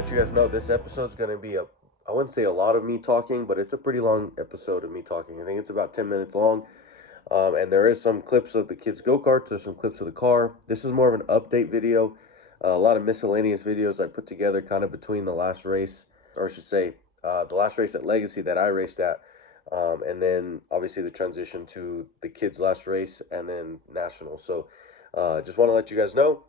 let you guys know this episode is going to be I wouldn't say a lot of me talking, but it's a pretty long episode of me talking. I think it's about 10 minutes long. And there is some clips of the kids' go-karts. There's some clips of the car. This is more of an update video. A lot of miscellaneous videos I put together kind of between the last race, or I should say, the last race at Legacy that I raced at. And then obviously the transition to the kids' last race and then National. So just want to let you guys know.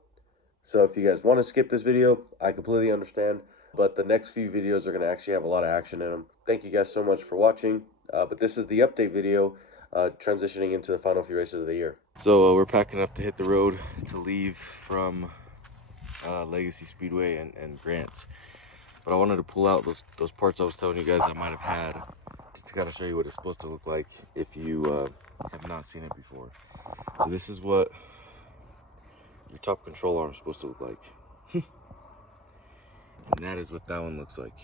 So if you guys want to skip this video, I completely understand. But the next few videos are going to actually have a lot of action in them. Thank you guys so much for watching. But this is the update video transitioning into the final few races of the year. So we're packing up to hit the road to leave from Legacy Speedway and Grants. But I wanted to pull out those parts I was telling you guys I might have had, just to kind of show you what it's supposed to look like if you have not seen it before. So this is what your top control arm is supposed to look like. And that is what that one looks like.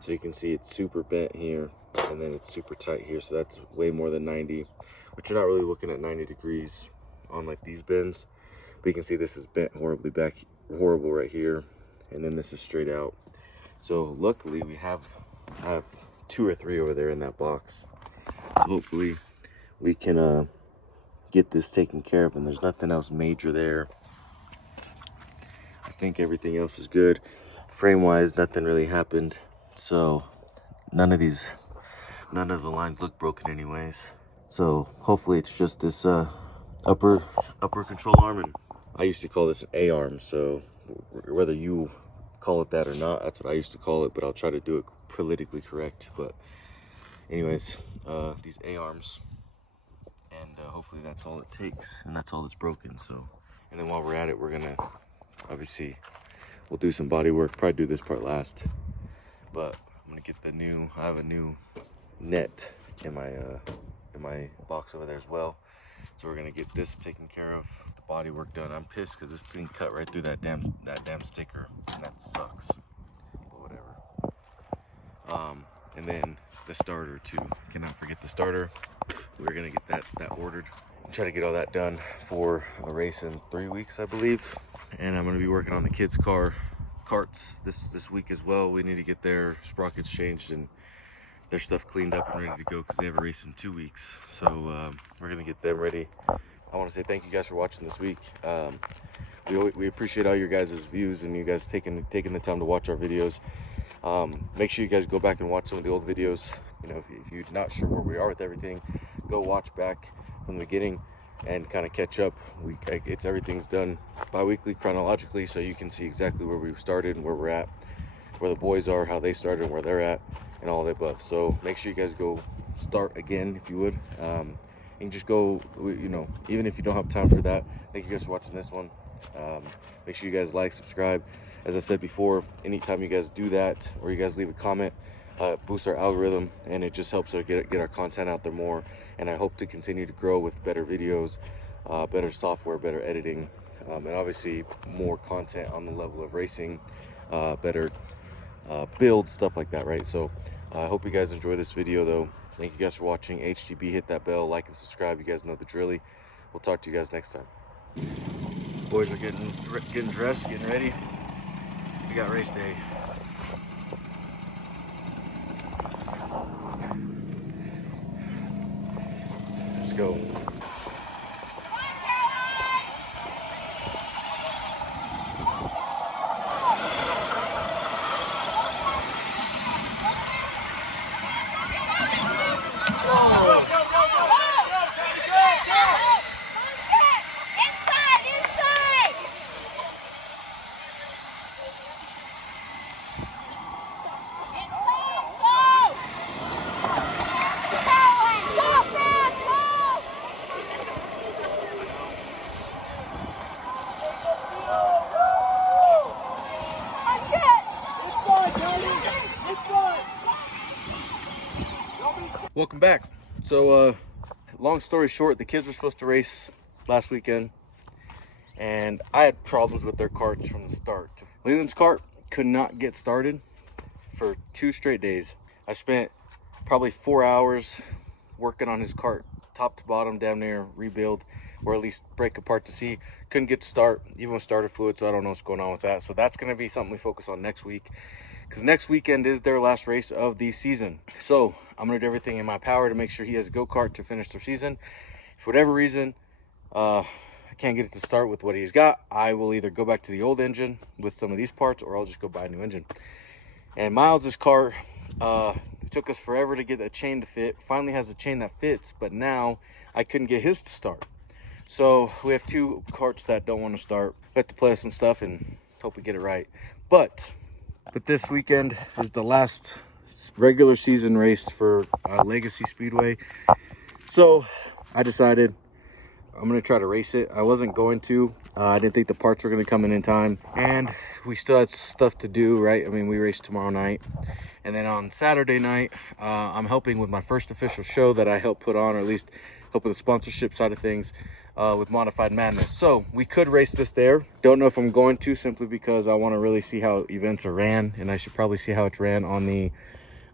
So you can see it's super bent here, and then it's super tight here. So that's way more than 90, but you're not really looking at 90 degrees on like these bends. But you can see this is bent horribly back, horrible right here. And then this is straight out. So luckily we have 2 or 3 over there in that box. So hopefully we can get this taken care of, and there's nothing else major there. I think everything else is good. Frame wise, nothing really happened. So none of the lines look broken anyways. So hopefully it's just this upper control arm, and I used to call this an A arm. So whether you call it that or not, that's what I used to call it, but I'll try to do it politically correct. But anyways, these A arms, and hopefully that's all it takes, and that's all that's broken. So, and then while we're at it, we're gonna obviously we'll do some body work, probably do this part last, but I'm gonna get I have a new net in my box over there as well. So we're gonna get this taken care of, the body work done. I'm pissed because this thing cut right through that damn sticker, and that sucks. But whatever. And then the starter too. Cannot forget the starter. We're gonna get that ordered. Try to get all that done for a race in 3 weeks, I believe. And I'm gonna be working on the kids' carts this week as well. We need to get their sprockets changed and their stuff cleaned up and ready to go because they have a race in 2 weeks. So we're gonna get them ready. I want to say thank you guys for watching this week. We appreciate all your guys' views and you guys taking the time to watch our videos. Make sure you guys go back and watch some of the old videos. You know, if you're not sure where we are with everything, go watch back from the beginning and kind of catch up. Everything's done bi-weekly chronologically, so you can see exactly where we started and where we're at, where the boys are, how they started, and where they're at, and all the above. So make sure you guys go start again if you would. And just go, you know, even if you don't have time for that. Thank you guys for watching this one. Make sure you guys like, subscribe. As I said before, anytime you guys do that or you guys leave a comment, boosts our algorithm, and it just helps us get our content out there more. And I hope to continue to grow with better videos, better software, better editing, and obviously more content on the level of racing, better build, stuff like that, right? So I hope you guys enjoy this video though. Thank you guys for watching. HTB, hit that bell, like and subscribe. You guys know the drilly. We'll talk to you guys next time. Boys are getting dressed, getting ready. We got race day. Let's go. Welcome back. So long story short, the kids were supposed to race last weekend and I had problems with their carts from the start. Leland's cart could not get started for 2 straight days. I spent probably 4 hours working on his cart, top to bottom, damn near rebuild. or at least break apart to see. Couldn't get to start, even with starter fluid, so I don't know what's going on with that. So that's going to be something we focus on next week, because next weekend is their last race of the season. So I'm going to do everything in my power to make sure he has a go-kart to finish their season. For whatever reason, I can't get it to start with what he's got, I will either go back to the old engine with some of these parts, or I'll just go buy a new engine. And Miles' car, it took us forever to get a chain to fit. Finally has a chain that fits, but now I couldn't get his to start. So we have two carts that don't want to start. We have to play with some stuff and hope we get it right. But this weekend is the last regular season race for Legacy Speedway. So I decided I'm going to try to race it. I wasn't going to. I didn't think the parts were going to come in time. And we still had stuff to do, right? I mean, we race tomorrow night. And then on Saturday night, I'm helping with my first official show that I helped put on, or at least help with the sponsorship side of things, with Modified Madness. So we could race this there. Don't know if I'm going to, simply because I want to really see how events are ran. And I should probably see how it's ran on the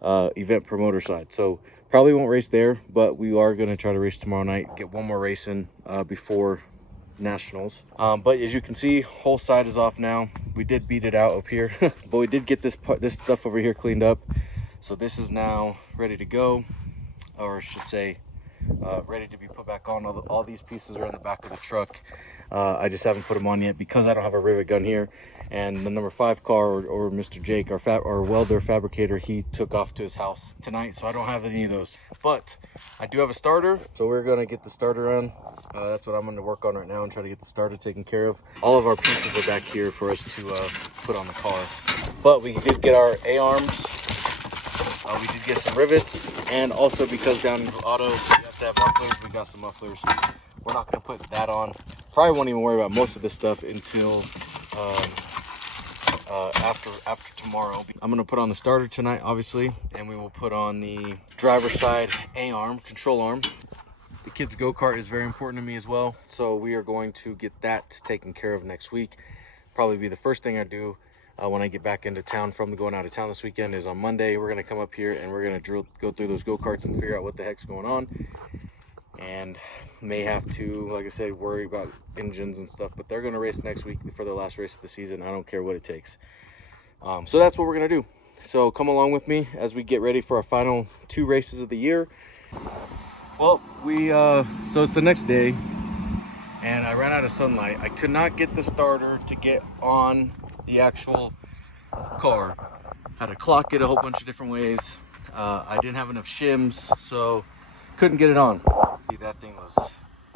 event promoter side. So probably won't race there, but we are going to try to race tomorrow night, get one more race in before nationals. But as you can see, whole side is off now. We did beat it out up here, but we did get this stuff over here cleaned up. So this is now ready to go, or I should say ready to be put back on. All these pieces are in the back of the truck. I just haven't put them on yet because I don't have a rivet gun here. And the number 5 car, or Mr. Jake, our welder fabricator, he took off to his house tonight, so I don't have any of those. But I do have a starter, so we're gonna get the starter on. That's what I'm gonna work on right now and try to get the starter taken care of. All of our pieces are back here for us to put on the car. But we did get our A-arms. We did get some rivets, and also because down in the auto we have to have mufflers, we got some mufflers. We're not going to put that on. Probably won't even worry about most of this stuff until after tomorrow. I'm going to put on the starter tonight, obviously, and we will put on the driver's side A-arm, control arm. The kids' go-kart is very important to me as well, so we are going to get that taken care of next week. Probably be the first thing I do when I get back into town from going out of town this weekend. Is on Monday we're going to come up here and we're going to go through those go-karts and figure out what the heck's going on. And may have to, like I said, worry about engines and stuff, but they're going to race next week for the last race of the season. I don't care what it takes. So that's what we're going to do. So come along with me as we get ready for our final 2 races of the year. Well, so it's the next day and I ran out of sunlight. I could not get the starter to get on the actual car. Had to clock it a whole bunch of different ways. I didn't have enough shims, so couldn't get it on. That thing was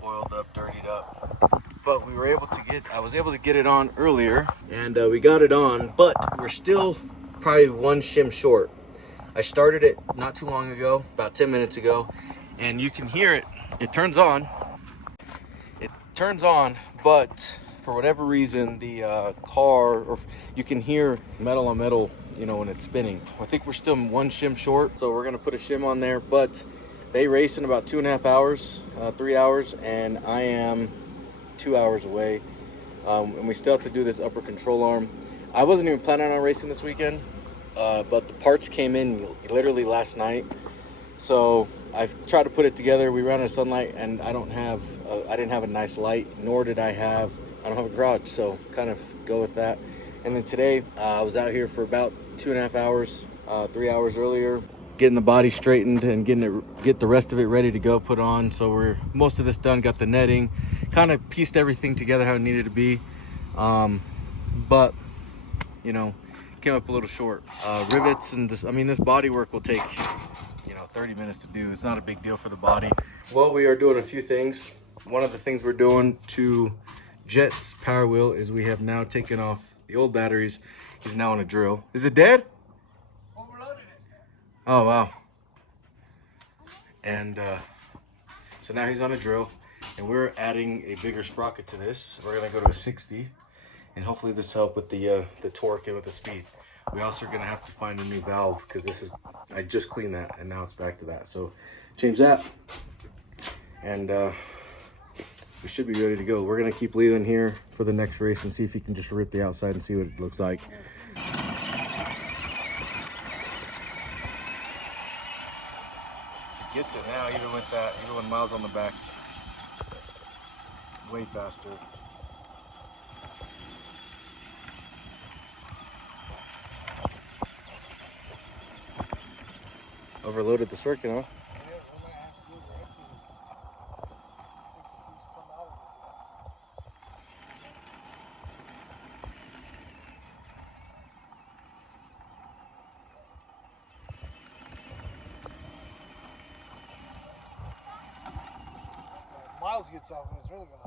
oiled up, dirtied up, but we were able to I was able to get it on earlier, and we got it on, but we're still probably 1 shim short. I started it not too long ago, about 10 minutes ago, and you can hear it. It turns on, but for whatever reason, the car, or you can hear metal on metal, you know, when it's spinning. I think we're still 1 shim short, so we're gonna put a shim on there. But they race in about 2.5 hours, 3 hours, and I am 2 hours away. And we still have to do this upper control arm. I wasn't even planning on racing this weekend, but the parts came in literally last night. So I've tried to put it together. We ran out of sunlight, and I didn't have a nice light, nor did I don't have a garage, so kind of go with that. And then today I was out here for about 2.5 hours, 3 hours earlier, getting the body straightened and get the rest of it ready to go, put on. So we're most of this done, got the netting, kind of pieced everything together how it needed to be. But you know, came up a little short. Rivets and this body work will take 30 minutes to do. It's not a big deal for the body. Well, we are doing a few things. One of the things we're doing to Jet's Powerwheel is we have now taken off the old batteries. He's now on a drill. Is it dead? Overloaded it. Oh wow. And so now he's on a drill, and we're adding a bigger sprocket to this. We're gonna go to a 60, and hopefully this will help with the torque and with the speed. We also are gonna have to find a new valve, because I just cleaned that and now it's back to that. So change that, and we should be ready to go. We're gonna keep Leland here for the next race and see if he can just rip the outside and see what it looks like. He gets it now, even with Miles on the back. way faster. Overloaded the circuit, huh? Yeah, we might have to do it directly. I think the fuse come out of it. Miles gets off and it's really gone.